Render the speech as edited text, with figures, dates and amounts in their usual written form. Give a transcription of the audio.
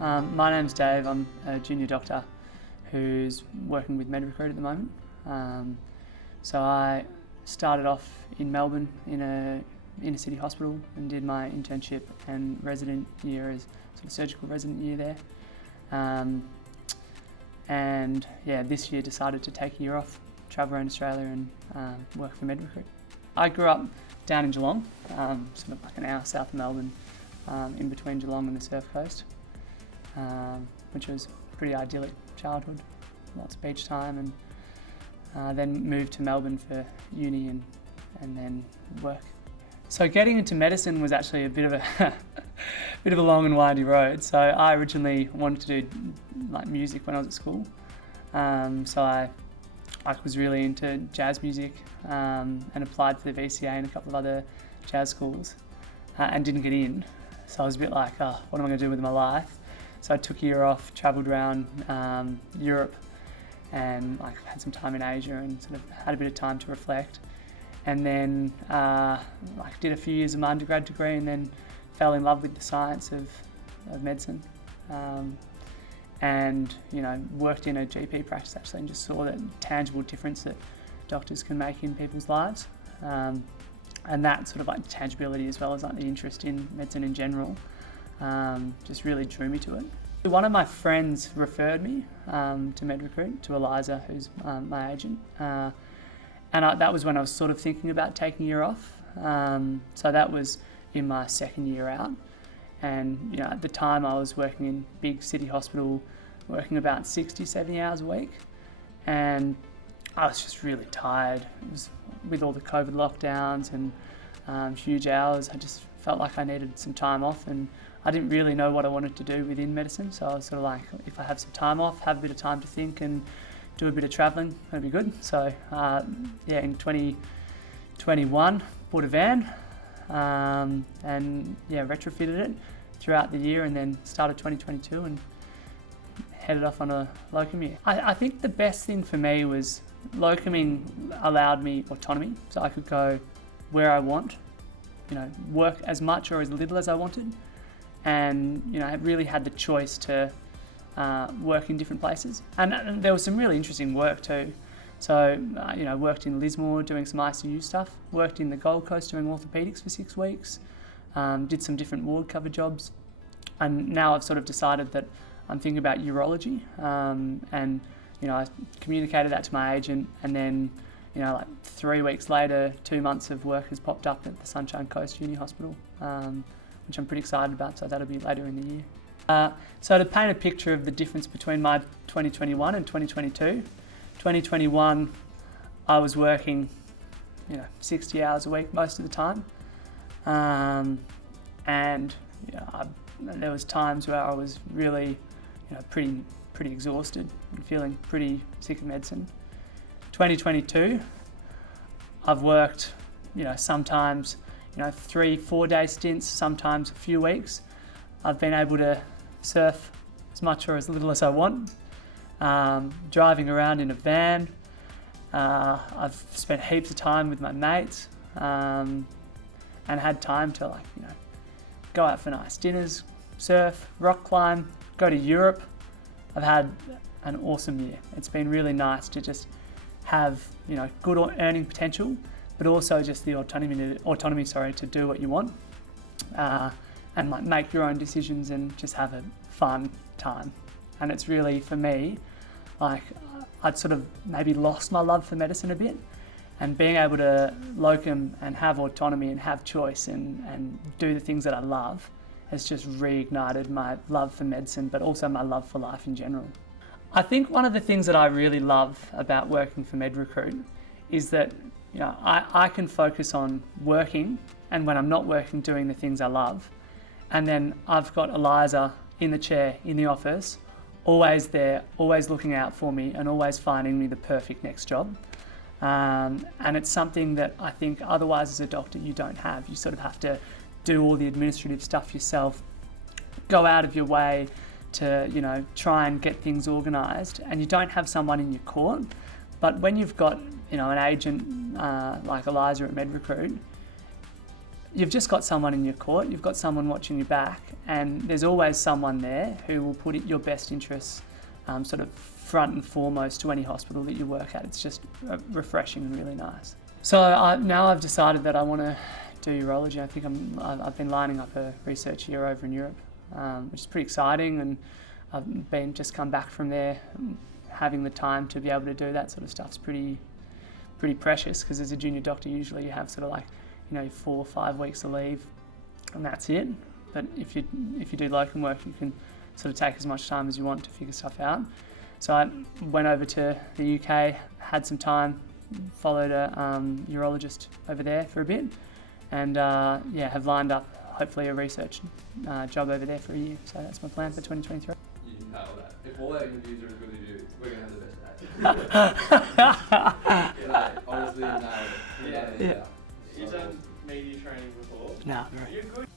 My name's Dave. I'm a junior doctor who's working with MedRecruit at the moment. So I started off in Melbourne in a inner city hospital and did my internship and resident year as sort of surgical resident year there. And yeah, this year decided to take a year off, travel around Australia and work for MedRecruit. I grew up down in Geelong, sort of like an hour south of Melbourne, in between Geelong and the Surf Coast, which was a pretty idyllic childhood, lots of beach time, and then moved to Melbourne for uni and then work. So getting into medicine was actually a bit of a bit of a long and windy road. So I originally wanted to do like music when I was at school. So I was really into jazz music and applied for the VCA and a couple of other jazz schools and didn't get in. So I was a bit like, oh, what am I going to do with my life? So I took a year off, travelled around Europe and like had some time in Asia and sort of had a bit of time to reflect. And then like did a few years of my undergrad degree and then fell in love with the science of medicine. And worked in a GP practice actually and just saw the tangible difference that doctors can make in people's lives. And that sort of like tangibility as well as like the interest in medicine in general just really drew me to it. One of my friends referred me to MedRecruit, to Eliza, who's my agent. And that was when I was sort of thinking about taking a year off. So that was in my second year out. And at the time I was working in big city hospital, working about 60, 70 hours a week. And I was just really tired. It was with all the COVID lockdowns and huge hours. I just felt like I needed some time off and I didn't really know what I wanted to do within medicine. So I was sort of like, if I have some time off, have a bit of time to think and do a bit of travelling, that'd be good. So in 2021, bought a van and retrofitted it throughout the year and then started 2022 and headed off on a locum year. I think the best thing for me was locuming allowed me autonomy, so I could go where I want, work as much or as little as I wanted, and I really had the choice to work in different places. And there was some really interesting work too. So, worked in Lismore doing some ICU stuff, worked in the Gold Coast doing orthopaedics for 6 weeks, did some different ward cover jobs, and now I've sort of decided that I'm thinking about urology, and I communicated that to my agent, and then like 3 weeks later, 2 months of work has popped up at the Sunshine Coast Uni Hospital, which I'm pretty excited about, so that'll be later in the year. So to paint a picture of the difference between my 2021 and 2022, 2021 I was working 60 hours a week most of the time, and there was times where I was really pretty exhausted and feeling pretty sick of medicine. 2022 I've worked sometimes 3-4 day stints, sometimes a few weeks. I've been able to surf as much or as little as I want, driving around in a van. I've spent heaps of time with my mates and had time to go out for nice dinners, surf, rock climb, go to Europe. I've had an awesome year. It's been really nice to just have good earning potential, but also just the autonomy to do what you want. And make your own decisions and just have a fun time. And it's really, for me, I'd sort of maybe lost my love for medicine a bit, and being able to locum and have autonomy and have choice and do the things that I love has just reignited my love for medicine, but also my love for life in general. I think one of the things that I really love about working for MedRecruit is that I can focus on working, and when I'm not working, doing the things I love. And then I've got Eliza in the chair in the office, always there, always looking out for me and always finding me the perfect next job. And it's something that I think otherwise as a doctor you don't have. You sort of have to do all the administrative stuff yourself, go out of your way to try and get things organised, and you don't have someone in your court. But when you've got an agent like Eliza at MedRecruit, you've just got someone in your court, you've got someone watching your back, and there's always someone there who will put your best interests sort of front and foremost to any hospital that you work at. It's just refreshing and really nice. So now I've decided that I want to do urology. I think I've been lining up a research year over in Europe, which is pretty exciting, and I've just come back from there. Having the time to be able to do that sort of stuff is pretty precious, because as a junior doctor usually you have sort of like 4 or 5 weeks of leave and that's it. But if you do locum work, you can sort of take as much time as you want to figure stuff out. So I went over to the UK, had some time, followed a urologist over there for a bit, and have lined up hopefully a research job over there for a year. So that's my plan for 2023. You nailed that. If all our interviews are as good as you, we're going to have the best day. Honestly, you nailed it. Yeah. You've done media training before. No, You're good.